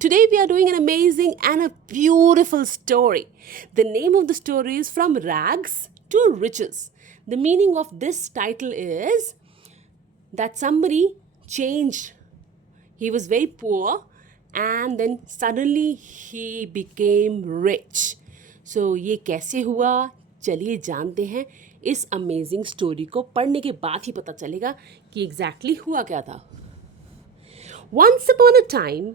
Today we are doing an amazing and a beautiful story. The name of the story is From Rags to Riches. The meaning of this title is that somebody changed. He was very poor and then suddenly he became rich. So ये कैसे हुआ? चलिए जानते हैं. इस amazing story को पढ़ने के बाद ही पता चलेगा कि एग्जैक्टली हुआ क्या था. Once upon a time,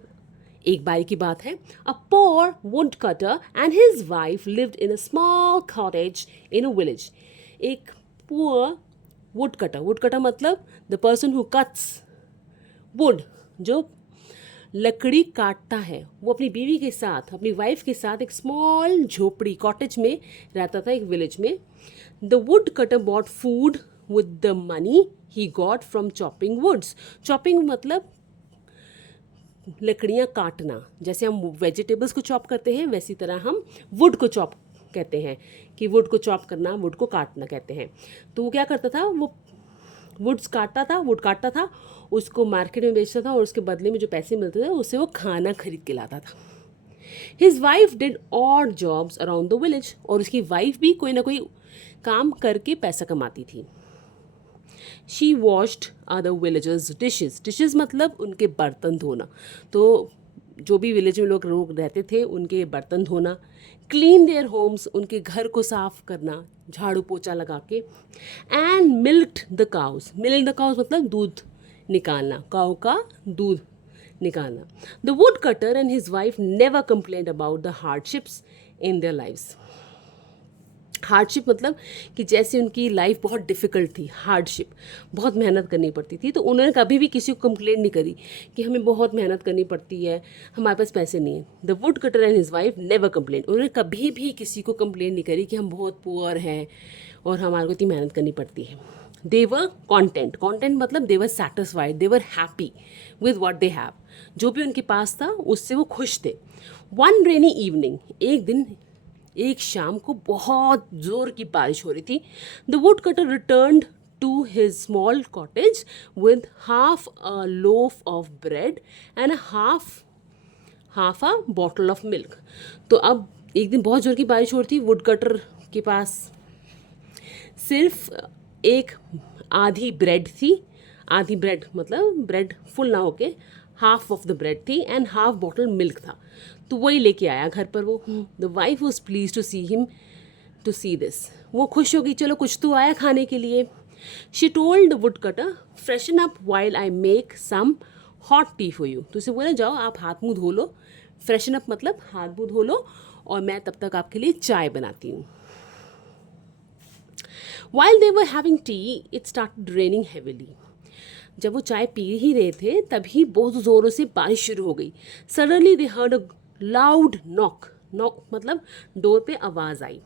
एक बारी की बात है, a poor woodcutter and his wife lived in a small cottage in a village. एक poor woodcutter मतलब the person who cuts wood, जो लकड़ी काटता है, वो अपनी बीवी के साथ, अपनी वाइफ के साथ एक स्मॉल झोपड़ी कॉटेज में रहता था, एक विलेज में. The would cutter bought food with the money he got from chopping woods. Chopping मतलब लकड़ियाँ काटना. जैसे हम वेजिटेबल्स को चॉप करते हैं वैसी तरह हम वुड को चॉप कहते हैं, कि वुड को चॉप करना, वुड को काटना कहते हैं. तो वो क्या करता था, वो वुड काटता था, उसको मार्केट में बेचता था और उसके बदले में जो पैसे मिलते थे उससे वो खाना खरीद के लाता था. His wife did odd jobs around the village. और उसकी वाइफ भी कोई ना कोई काम करके पैसा कमाती थी. She washed other villagers dishes मतलब उनके बर्तन धोना. तो जो भी विलेज में लोग रहते थे उनके बर्तन धोना. क्लीन देयर होम्स, उनके घर को साफ करना झाड़ू पोछा लगा के. एंड मिल्क्ड द काउस मतलब दूध निकालना, काऊ का दूध निकालना. The wood cutter and his wife never complained about the hardships in their lives. Hardship मतलब कि जैसे उनकी लाइफ बहुत डिफ़िकल्ट थी, हार्डशिप, बहुत मेहनत करनी पड़ती थी, तो उन्होंने कभी भी किसी को कंप्लेंट नहीं करी कि हमें बहुत मेहनत करनी पड़ती है, हमारे पास पैसे नहीं है. The wood cutter and his wife never complaint. उन्होंने कभी भी किसी को कंप्लेंट नहीं करी कि हम बहुत पुअर हैं और हमारे को इतनी मेहनत करनी पड़ती है. दे वर कॉन्टेंट मतलब they were satisfied, they were happy with what they have. जो भी उनके पास था उससे वो खुश थे. वन रेनी इवनिंग, एक शाम को बहुत ज़ोर की बारिश हो रही थी. The would cutter returned to his small cottage with half a loaf of bread and half a bottle of milk. तो अब एक दिन बहुत ज़ोर की बारिश हो रही थी. वुड कटर के पास सिर्फ एक आधी ब्रेड थी. आधी ब्रेड मतलब ब्रेड फुल ना होके हाफ ऑफ द ब्रेड थी एंड हाफ बॉटल मिल्क था. तो वही लेके आया घर पर वो. The wife was pleased to see this. वो खुश हो गई, चलो कुछ तो आया खाने के लिए. She told the would cutter, freshen up while I make some hot tea for you. तो उसे बोला, जाओ आप हाथ मुँह धो लो. फ्रेशन अप मतलब हाथ मुँह धो लो और मैं तब तक आपके लिए चाय बनाती हूँ. While they were having tea, it started raining heavily. जब वो चाय पी ही रहे थे तभी बहुत ज़ोरों से बारिश शुरू हो गई. Suddenly they heard a loud knock. मतलब डोर पे आवाज़ आई.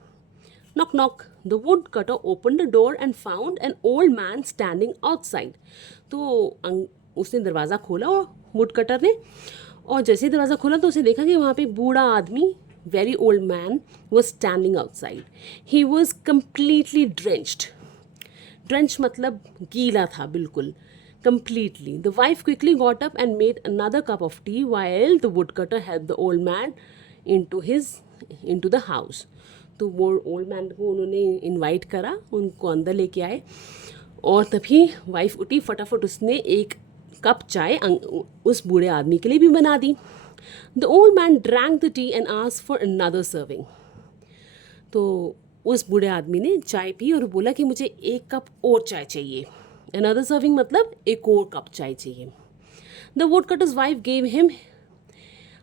Knock knock. The woodcutter opened the door and found an old man standing outside. तो उसने दरवाज़ा खोला और वुडकटर ने, और जैसे ही दरवाज़ा खोला तो उसने देखा कि वहाँ पे बूढ़ा आदमी, very old man, was standing outside. He was completely drenched. Drenched मतलब गीला था बिल्कुल, completely. The wife quickly got up and made another cup of tea while the woodcutter helped the old man into the house. तो वो old man को उन्होंने invite करा, उनको अंदर लेके आए और तभी वाइफ उठी, फटाफट उसने एक कप चाय उस बूढ़े आदमी के लिए भी बना दी. The old man drank the tea and asked for another serving. तो उस बूढ़े आदमी ने चाय पी और बोला कि मुझे एक कप और चाय चाहिए. Another serving मतलब एक और कप चाय चाहिए. The woodcutter's wife gave him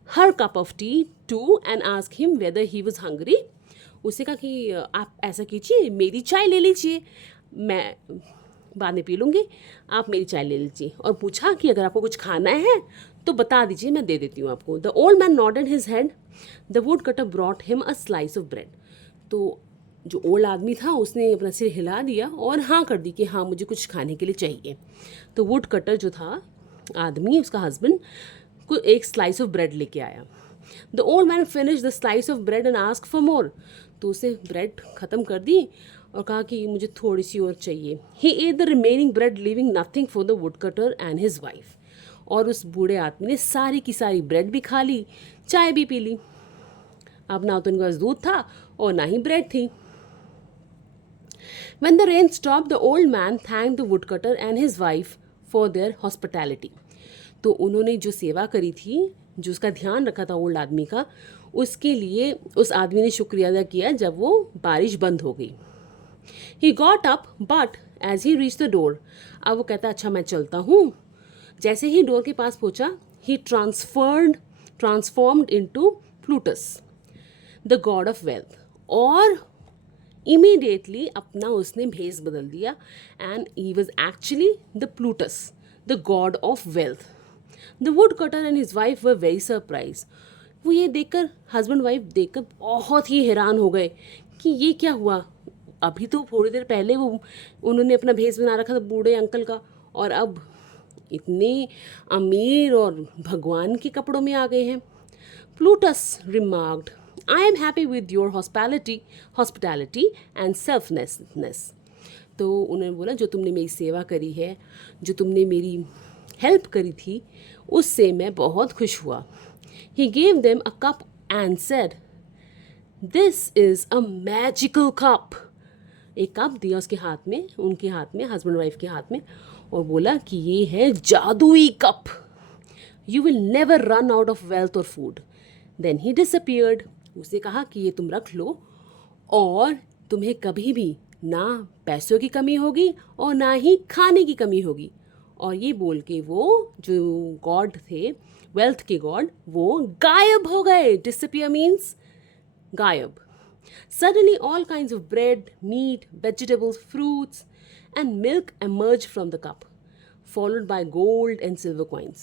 her cup of tea too and asked him whether he was hungry. उसे कहा कि आप ऐसा कीजिए, मेरी चाय ले लीजिए, मैं बाद में पी लूँगी, आप मेरी चाय ले लीजिए. और पूछा कि अगर आपको कुछ खाना है तो बता दीजिए, मैं दे देती हूँ आपको. The old man nodded his head. The wood cutter brought him a slice of bread. तो जो ओल्ड आदमी था उसने अपना सिर हिला दिया और हाँ कर दी कि हाँ मुझे कुछ खाने के लिए चाहिए. तो वुड कटर जो था आदमी, उसका हस्बैंड, को एक स्लाइस ऑफ ब्रेड लेके आया. The old man finish the slice of bread and ask for more. तो उसे ब्रेड ख़त्म कर दी और कहा कि मुझे थोड़ी सी और चाहिए. He ate the remaining bread leaving nothing for the would cutter and his wife. और उस बूढ़े आदमी ने सारी की सारी ब्रेड भी खा ली, चाय भी पी ली। अब ना तो उनके पास दूध था और ना ही ब्रेड थी। When the rain stopped, the old man thanked the woodcutter and his wife for their hospitality. तो उन्होंने जो सेवा करी थी, जो उसका ध्यान रखा था ओल्ड आदमी का, उसके लिए उस आदमी ने शुक्रिया अदा किया जब वो बारिश बंद हो गई। He got up, but as he reached the door, अब वो कहता अच्छा मैं चलता हूँ। जैसे ही डोर के पास पहुँचा, he transformed into Plutus, the god of wealth, और इमीडिएटली अपना उसने भेस बदल दिया and he was actually the Plutus, the God of wealth. The wood cutter and his wife were very surprise. वो ये देखकर, हस्बैंड वाइफ देखकर बहुत ही हैरान हो गए कि ये क्या हुआ। अभी तो थोड़ी देर पहले वो उन्होंने अपना भेस बना रखा था बूढ़े अंकल का, और अब इतने अमीर और भगवान के कपड़ों में आ गए हैं। Plutus remarked, I am happy with your hospitality and selflessness. तो उन्होंने बोला जो तुमने मेरी सेवा करी है, जो तुमने मेरी हेल्प करी थी, उससे मैं बहुत खुश हुआ। He gave them a cup and said, This is a magical cup. एक कप दिया उसके हाथ में, उनके हाथ में, हस्बैंड वाइफ के हाथ में, और बोला कि ये है जादुई cup. You will never run out of wealth or food. Then he disappeared. उसने कहा कि ये तुम रख लो और तुम्हें कभी भी ना पैसों की कमी होगी और ना ही खाने की कमी होगी। और ये बोल के वो जो गॉड थे, वेल्थ के गॉड, वो गायब हो गए। डिसअपियर मीन्स गायब। Suddenly all kinds of bread, meat, vegetables, fruits and milk emerged from the cup, followed by gold and silver coins.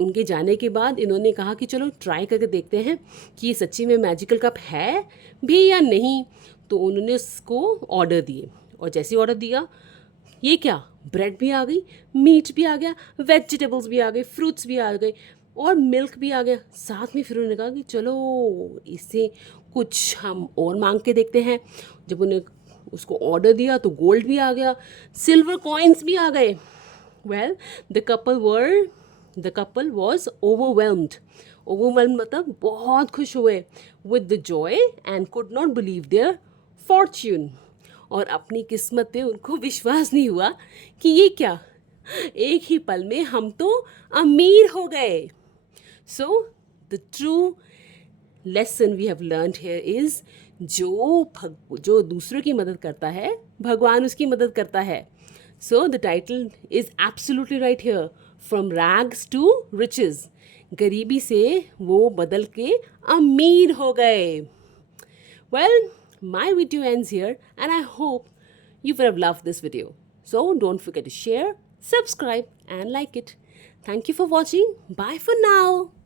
उनके जाने के बाद इन्होंने कहा कि चलो ट्राई करके देखते हैं कि ये सच्ची में मैजिकल कप है भी या नहीं। तो उन्होंने उसको ऑर्डर दिए, और जैसे ऑर्डर दिया, ये क्या, ब्रेड भी आ गई, मीट भी आ गया, वेजिटेबल्स भी आ गए, फ्रूट्स भी आ गए और मिल्क भी आ गया साथ में। फिर उन्होंने कहा कि चलो इससे कुछ हम और मांग के देखते हैं। जब उन्हें उसको ऑर्डर दिया तो गोल्ड भी आ गया, सिल्वर कॉइन्स भी आ गए। Well, the couple was overwhelmed. Overwhelmed मतलब बहुत खुश हुए with the joy and could not believe their fortune. और अपनी किस्मत पे उनको विश्वास नहीं हुआ कि ये क्या, एक ही पल में हम तो अमीर हो गए। So the true lesson we have learned here is जो दूसरों की मदद करता है, भगवान उसकी मदद करता है। So the title is absolutely right here, from rags to riches. गरीबी से वो बदल के अमीर हो गए। Well, my video ends here and I hope you would have loved this video. So don't forget to share, subscribe and like it. Thank you for watching. Bye for now.